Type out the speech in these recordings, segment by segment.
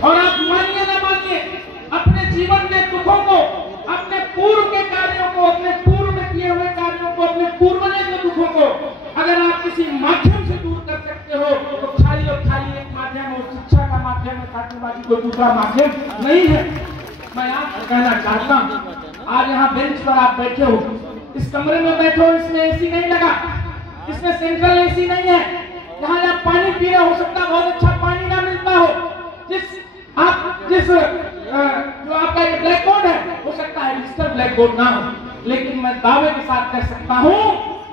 और आप मानिए ना मानिए, अपने जीवन के दुखों को, अपने पूर्व के कार्यों को, अपने पूर्व में किए हुए कार्यों को, अपने पूर्वजों के दुखों को अगर आप किसी माध्यम से दूर कर सकते हो तो खाली और खाली एक माध्यम है, शिक्षा का माध्यम है, साथीवादी कोई दूसरा माध्यम नहीं है। मैं आपसे कहना चाहता हूँ, आज यहाँ बेंच पर आप बैठे हो, इस कमरे में बैठे हो, इसमें एसी नहीं लगा, इसमें सेंट्रल एसी नहीं है, जहाँ आप पानी पी रहे हो सकता बहुत अच्छा पानी ना मिलता हो, जिस जो आपका एक ब्लैक बोर्ड है हो सकता है डिजिटल ब्लैक बोर्ड ना हो, लेकिन मैं दावे के साथ कह सकता हूँ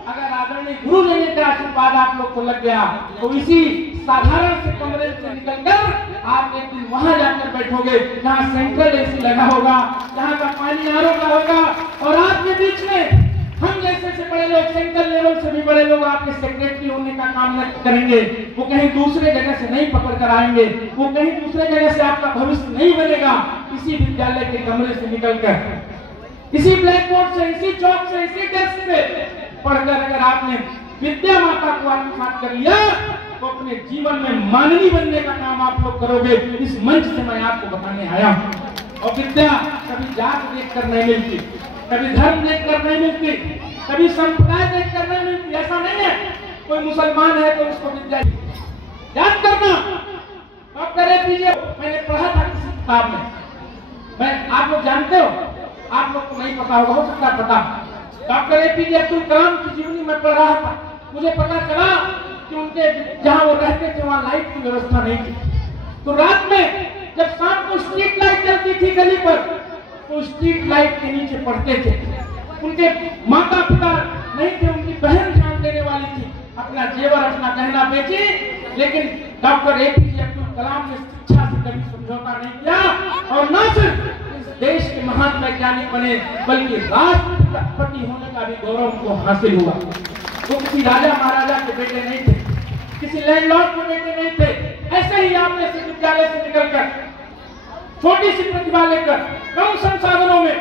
अगर आदरणीय गुरु जी का आशीर्वाद आप लोग को लग गया तो इसी साधारण से कमरे से निकलकर आप एक दिन वहां जाकर बैठोगे जहाँ सेंट्रल एसी लगा होगा, जहाँ का पानी आरओ का होगा, और आपके बीच में हम जैसे से बड़े लोग, सेंट्रल लेवल से भी बड़े लोग आपके सेक्रेटरी होने का काम न करेंगे, वो कहीं दूसरे जगह से नहीं पकड़ कर आएंगे, वो कहीं दूसरे जगह से आपका भविष्य नहीं बनेगा। इसी विद्यालय के कमरे से निकलकर, इसी ब्लैक बोर्ड से, इसी चौक से, इसी डेस्क से पढ़कर अगर आपने विद्या माता को आत्मसात कर लिया तो अपने जीवन में मानवी बनने का काम आप लोग करोगे। इस मंच से मैं आपको बताने आया हूँ। और विद्या कभी जात देख कर नहीं मिलती, कभी धर्म देख कर नहीं मिलती, कभी संप्रदाय देख कर नहीं मिलती। ऐसा नहीं है कोई मुसलमान है तो उसको विद्या याद करना। डॉक्टर एपीजे मैंने पढ़ा था किसी किताब में, मैं आप लोग जानते हो, आप लोग को नहीं पता होगा, हो सकता है पता। डॉक्टर एपीजे अब्दुल कलाम की जीवनी में पढ़ रहा था, मुझे पता चला कि उनके जहाँ वो रहते थे वहाँ लाइट की व्यवस्था नहीं थी, तो रात में जब शाम को स्ट्रीट लाइट जलती थी गली पर तो स्ट्रीट लाइट के नीचे पढ़ते थे। उनके माता पिता नहीं थे, उनकी बहन ध्यान देने वाली थी, अपना जेवर अपना गहना बेची, लेकिन डॉक्टर एपीजे अब्दुल कलाम ने शिक्षा से कभी समझौता नहीं किया और न सिर्फ इस देश के महान वैज्ञानिक बने बल्कि राष्ट्रपति होने का भी गौरव उनको हासिल हुआ। वो किसी राजा महाराजा के बेटे नहीं थे, किसी लैंडलॉर्ड के बेटे नहीं थे। ऐसे ही आपने से विद्यालय से निकलकर छोटी सी प्रतिभा लेकर कम संसाधनों में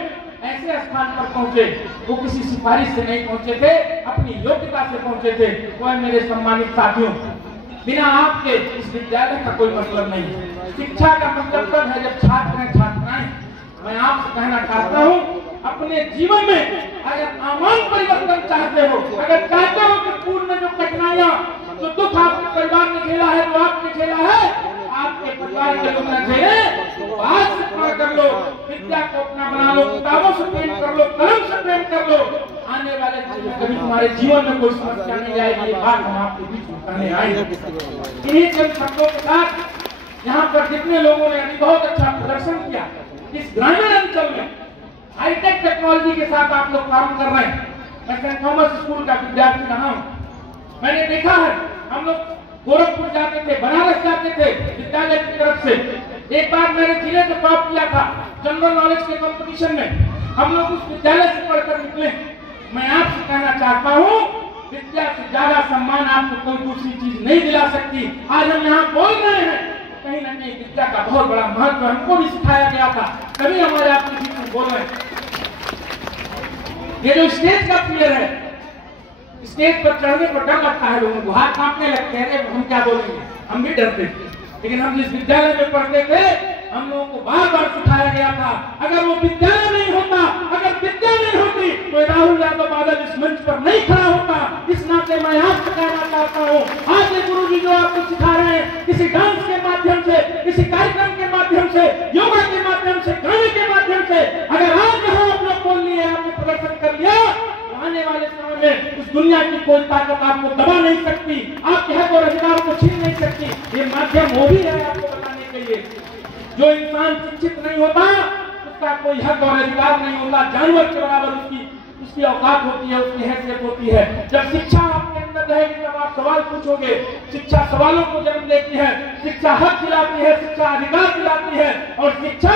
ऐसे स्थान पर पहुंचे, वो किसी सिफारिश से नहीं पहुंचे थे, अपनी योग्यता से पहुंचे थे। वो है मेरे सम्मानित साथियों, बिना आपके इस विद्यालय का कोई मतलब नहीं। शिक्षा का मतलब तब है जब छात्र हैं, छात्राएं। मैं आपसे कहना चाहता हूँ अपने जीवन में अगर आमान परिवर्तन चाहते हो, अगर चाहते हो कि पूर्व में जो कठिनाइयां, जो दुख आपके परिवार ने झेला है, जो आपने झेला है, आपके परिवार के लोग न झेले, तो आज से पूरा कर लो, विद्या को अपना बना लो, किताबों से प्रेम कर लो, कलम से प्रेम कर लो। आने वाले कभी तुम्हारे जीवन में कोई समस्या नहीं आएगी। ये बात हम आपके बीच में कहने आए। इन्हीं चंद शब्दों के साथ यहाँ पर जितने लोगों ने अभी बहुत अच्छा प्रदर्शन किया, इस ग्रामीण अंचल में हाईटेक टेक्नोलॉजी के साथ आप लोग काम कर रहे हैं। मैं सेंट थॉमस स्कूल का विद्यार्थी रहा हूँ। मैंने देखा है हम लोग गोरखपुर जाते थे, बनारस जाते थे विद्यालय की तरफ से। एक बार मैंने जिले में टॉप किया था जनरल नॉलेज के कंपटीशन में, हम लोग उस विद्यालय से पढ़कर निकले। मैं आपसे कहना चाहता हूँ विद्या से ज्यादा सम्मान आपको कोई दूसरी चीज नहीं दिला सकती। आज हम यहाँ बोल रहे हैं, कहीं न कहीं विद्या का बहुत बड़ा महत्व हमको भी सिखाया गया था, तभी हमारे आपके बीच में बोल रहे हैं। ये जो स्टेज का फियर है, स्टेज पर चढ़ने पर डर लगता है, लोगों को हाथ कांपने लगते हैं, हम क्या बोलेंगे, हम भी डरते थे। लेकिन हम जिस विद्यालय में पढ़ते थे, हम लोगों को बार बार सिखाया गया था, अगर वो विद्यालय नहीं होता, अगर विद्या नहीं होती तो राहुल यादव बादल इस मंच पर नहीं खड़ा होता। इस नाते मैं आपसे कहना चाहता हूँ, आज ये गुरु जी जो आपको सिखा रहे हैं, किसी डांस के माध्यम से, किसी कार्यक्रम के माध्यम से, योगा के माध्यम से, गाने के माध्यम से, अगर आज यहाँ आप लोग बोल लिए, आपने प्रदर्शन कर लिया, आने वाले समय में उस दुनिया की कोई ताकत आपको दबा नहीं सकती, आपके हक और अधिकार को छीन नहीं सकती। ये माध्यम वो भी है आपको बताने के लिए, जो इंसान शिक्षित नहीं होता उसका कोई हक और अधिकार नहीं होता, जानवर के बराबर उसकी औकात होती है, उसकी हैसियत होती है। जब शिक्षा आपके अंदर रहेगी तब आप सवाल पूछोगे। शिक्षा सवालों को जन्म देती है, शिक्षा हक दिलाती है, शिक्षा अधिकार दिलाती है, और शिक्षा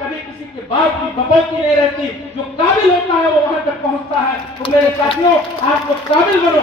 कभी किसी के बाप की बपौती नहीं रहती। जो काबिल होता है वो वहां तक पहुंचता है। तो मेरे साथियों, आप लोग काबिल बनो।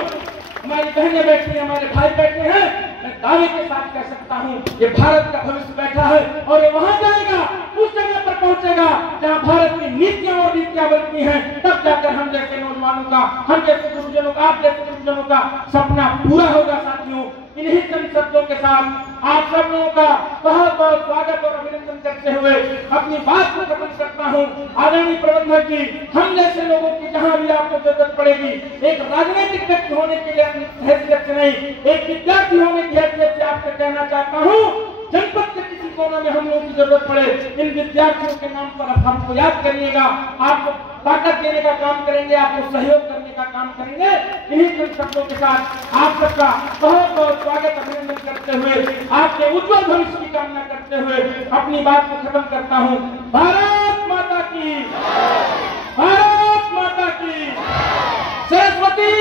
हमारी बहनें बैठी हैं, हमारे भाई बैठे हैं, मैं दावे के साथ कह सकता हूँ ये भारत का भविष्य बैठा है और ये वहां जाएगा, उस जगह पर पहुंचेगा जहाँ भारत की नीतियां और नीतियां बनती हैं। तब जाकर हम जैसे नौजवानों का, हम जैसे गुरुजनों का, आप जैसे गुरुजनों का सपना पूरा होगा। साथियों, इन्हीं चंद शब्दों के साथ आप सब लोगों का बहुत बहुत स्वागत और अभिनंदन करते हुए अपनी बात को खत्म करता हूँ। आदरणीय प्रबंधक जी, हम जैसे लोगों की जहाँ भी आपको जरूरत पड़ेगी, एक राजनीतिक व्यक्ति होने के लिए हैसियत से नहीं, एक विद्यार्थी होने की हैसियत से आपसे कहना चाहता हूँ, जनपद के किसी कोने में हम लोगों की जरूरत पड़े, इन विद्यार्थियों के नाम पर अब हमको याद करिएगा, आपको ताकत देने का काम करेंगे, आपको सहयोग करने का काम करेंगे। इन्हीं चंद शब्दों के साथ आप सबका बहुत बहुत स्वागत अभिनंदन करते हुए, आपके उज्जवल भविष्य की कामना करते हुए अपनी बात को खत्म करता हूँ। भारत माता की, भारत माता की, सरस्वती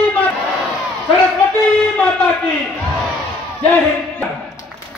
माता की जय हिंद।